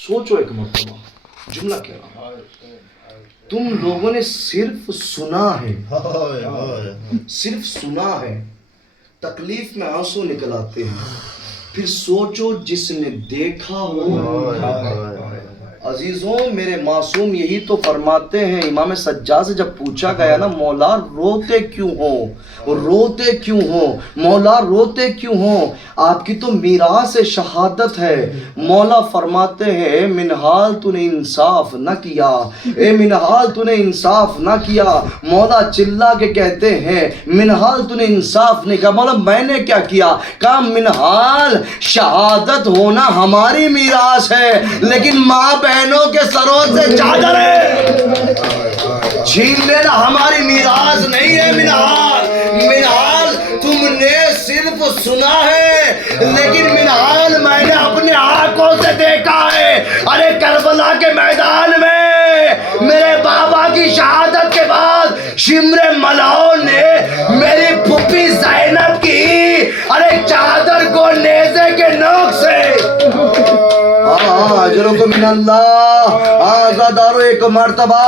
سوچو ایک مرتبہ جملہ کہہ رہا ہوں، تم لوگوں نے صرف سنا ہے، صرف سنا ہے، تکلیف میں آنسو نکل آتے ہیں، پھر سوچو جس نے دیکھا ہو۔ عزیزوں میرے معصوم یہی تو فرماتے ہیں، امام سجاد سے جب پوچھا گیا نا مولا روتے کیوں ہو، روتے کیوں ہو مولا، روتے کیوں ہو، آپ کی تو میراث شہادت ہے۔ مولا فرماتے ہیں منحال تو نے انصاف نہ کیا، اے منحال تو نے انصاف نہ کیا۔ مولا چلا کے کہتے ہیں منحال تو نے انصاف نہیں کیا۔ مولا میں نے کیا کیا؟ کہا منحال شہادت ہونا ہماری میراث ہے، لیکن ماں بہنوں کے سروں سے چادریں چھین لینا ہماری میراث نہیں ہے۔ منحال منحال تم نے صرف سنا ہے، لیکن منحال میں نے اپنے آنکھوں سے دیکھا ہے۔ ارے کربلا کے میدان میں میرے بابا کی شہادت کے بعد شمر ملعون نے میری پھپھی زینب کی ارے چادر کو نیزے کے نوک سے اجرکم من اللہ آزادارو ایک مرتبہ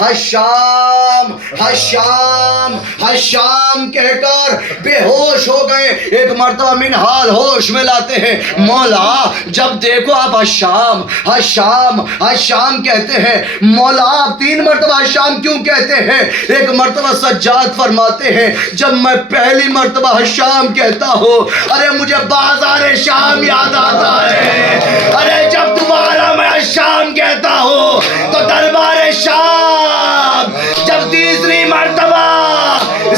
حشام حشام حشام کہہ کر بے ہوش ہو گئے۔ ایک مرتبہ منحال ہوش میں لاتے ہیں، مولا جب دیکھو آپ حشام حشام حشام کہتے ہیں، مولا آپ 3 مرتبہ حشام کیوں کہتے ہیں؟ ایک مرتبہ سجاد فرماتے ہیں جب میں پہلی مرتبہ حشام کہتا ہوں ارے مجھے بازار شام یاد آتا ہے، ارے جب دوبارہ میں شام کہتا ہوں تو دربار شام، جب تیسری مرتبہ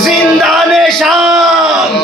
زندان شام۔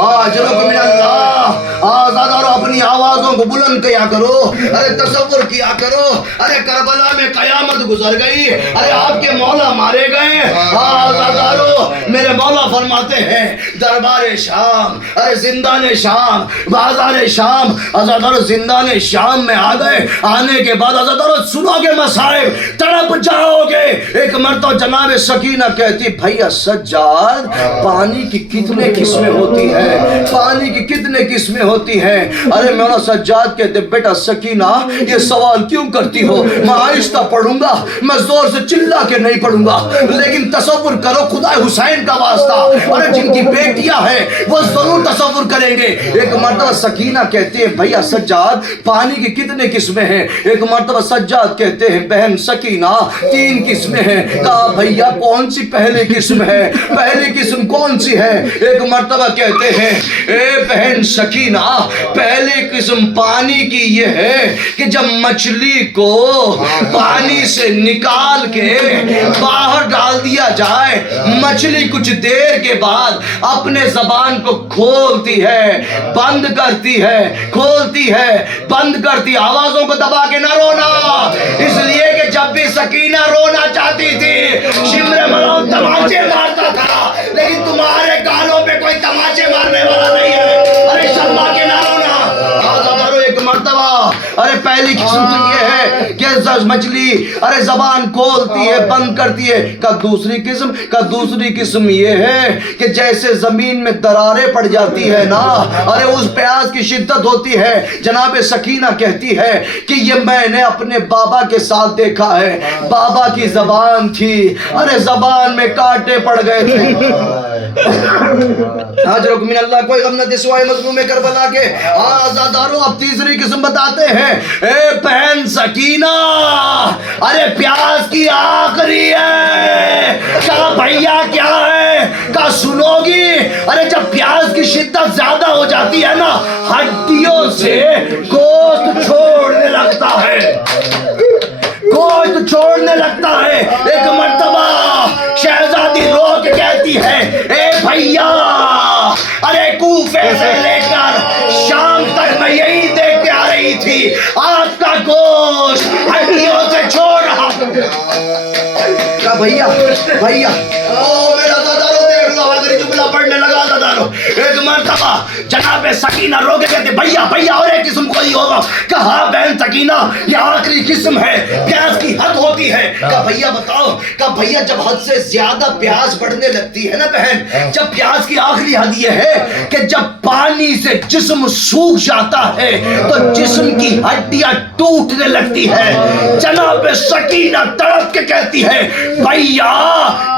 آجرکم من اللہ آزاد اور اپنی آوازوں کو بلند کیا کرو، ارے تصور کیا کرو، ارے کربلا میں قیامت گزر گئی، ارے آپ کے مولا مارے گئے۔ آزادارو میرے مولا فرماتے ہیں دربار شام، ارے زندان شام، بازار شام۔ آزادارو زندان شام میں آ گئے، آنے کے بعد آزادارو سنو گے مسائب، تڑپ جاؤ گے۔ ایک مرتبہ جناب سکینہ کہتی بھیا سجاد پانی کی کتنے قسمیں ہوتی ہیں، پانی کی کتنے قسمیں ہوتی ہیں؟ ارے مولا سجاد کہتے بیٹا سکینہ یہ سوال کیوں کرتی ہو، میں آہستہ پڑھوں گا، میں زور سے چلا کے نہیں پڑھوں گا، لیکن تصور کرو خدا حسین کا واسطہ، ارے جن کی بیٹیاں ہیں وہ ضرور تصور کریں گے۔ ایک مرتبہ سکینہ کہتے ہیں بھیا سجاد پانی کی کتنے قسمیں ہیں؟ ایک مرتبہ سجاد کہتے ہیں بہن سکینہ 3 قسمیں ہیں۔ کہا بھیا کون سی پہلی قسم ہے، پہلی قسم کون سی ہے؟ ایک مرتبہ کہتے ہیں اے بہن سکینہ پہلی قسم پانی کی یہ ہے کہ جب مچھلی کو پانی سے نکال کے باہر ڈال دیا جائے، مچھلی کچھ دیر کے بعد اپنے زبان کو کھولتی ہے بند کرتی ہے، کھولتی ہے بند کرتی، آوازوں کو دبا کے نہ رونا، اس لیے کہ جب بھی سکینہ رونا چاہتی تھی شمر ملعون تماچے مارتا تھا، لیکن تمہارے گالوں پہ کوئی تماچے مارنے والا نہیں ہے، ارے شرما کے نہ رونا۔ ایک مرتبہ ارے پہلی قسم تو یہ ہے کہ مچھلی ارے زبان کھولتی ہے بند کرتی ہے۔ کا دوسری قسم یہ ہے کہ جیسے زمین میں دراریں پڑ جاتی ہے نا، ارے اس پیاس کی شدت ہوتی ہے۔ جناب سکینہ کہتی ہے کہ یہ میں نے اپنے بابا کے ساتھ دیکھا ہے، بابا کی زبان تھی ارے زبان میں کانٹے پڑ گئے تھے۔ حاضرکم من اللہ کوئی غم نہ دے سوائے مظلوم کربلا کے۔ آزادارو اب تیسری قسم بتاتے ہیں اے بہن سکینہ ارے پیاس کی آخری ہے۔ کہا بھیا کیا ہے؟ کہا سنو گی، ارے جب پیاس کی شدت زیادہ ہو جاتی ہے نا ہڈیوں سے گوشت چھوڑنے لگتا ہے، گوشت چھوڑنے لگتا ہے۔ ایک مرتبہ شہزادی رو کے کہتی ہے اے بھیا ارے کوفے سے لے کر شام تک میں یہی دیکھتے آ رہی تھی، آپ کا گوشت ہڈیوں سے چھوڑ رہا۔ کہا بھیا بھیا او میرا دادا رو دیکھ لو، اگر جملہ پڑھنے لگا ایک مرتبہ جناب سکینہ رو کے کہتے بھیا بھیا اور ایک قسم کوئی ہوگا. کہا بہن سکینہ یہ آخری قسم ہے, پیاز کی حد ہوتی ہے. کہا بھیا بتاؤ. کہا بھیا جب حد سے زیادہ پیاز بڑھنے لگتی ہے نا بہن, جب پیاز کی آخری حد یہ ہے کہ جب پانی سے جسم سوکھ جاتا ہے تو جسم کی ہڈیاں ٹوٹنے لگتی ہے. جناب سکینہ تڑپ کے کہتی ہے بھیا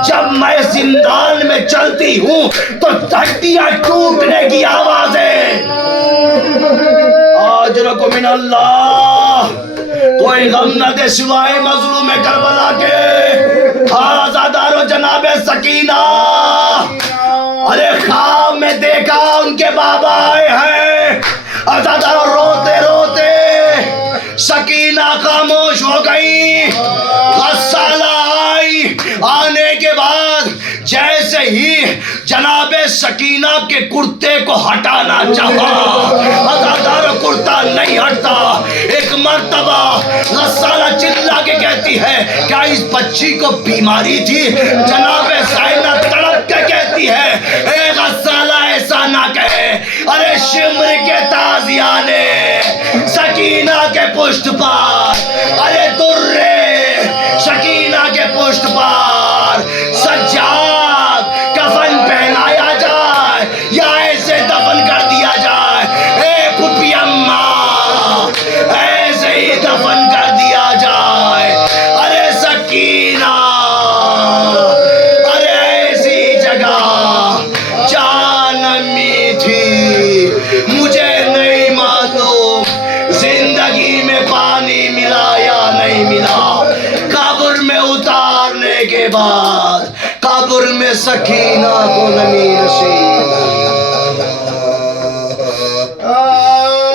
جب میں زندان میں چلتی ہوں تو ہڈیاں ٹوٹنے کی آوازیں. اجرکم من اللہ, کوئی غم نہ دے سوائے مظلوم کربلا کے. آزادارو جناب سکینہ, ارے خواب میں دیکھا ان کے بابا آئے ہیں. آزادارو روتے روتے سکینہ خاموش ہو گئی. غسالہ آئی, آنے کے بعد جیسے ہی جناب سکینہ کے کرتے کو ہٹانا چاہا, آزادارو کرتا نہیں ہٹتا. ایک مرتبہ غسالہ چلا کے کہتی ہے کیا اس بچی کو بیماری تھی؟ جناب سائنہ تڑپ کے کہتی ہے اے غسالہ ایسا نہ کہے, ارے شمر کے تازیانے سکینہ کے پشت پر, ارے درے سکینہ کے پشت پر سجاد کفن پہنایا جائے یا ایسے دفن کر دیا جائے. اے پھپھی اماں ایسے ہی دفن کر دیا جائے. ارے سکینہ ارے ایسی جگہ جان امی تھی, مجھے نہیں معلوم زندگی میں پانی ملا یا نہیں ملا. قبر میں اتارنے کے بعد قبر میں سکینہ کو نمی نصیب.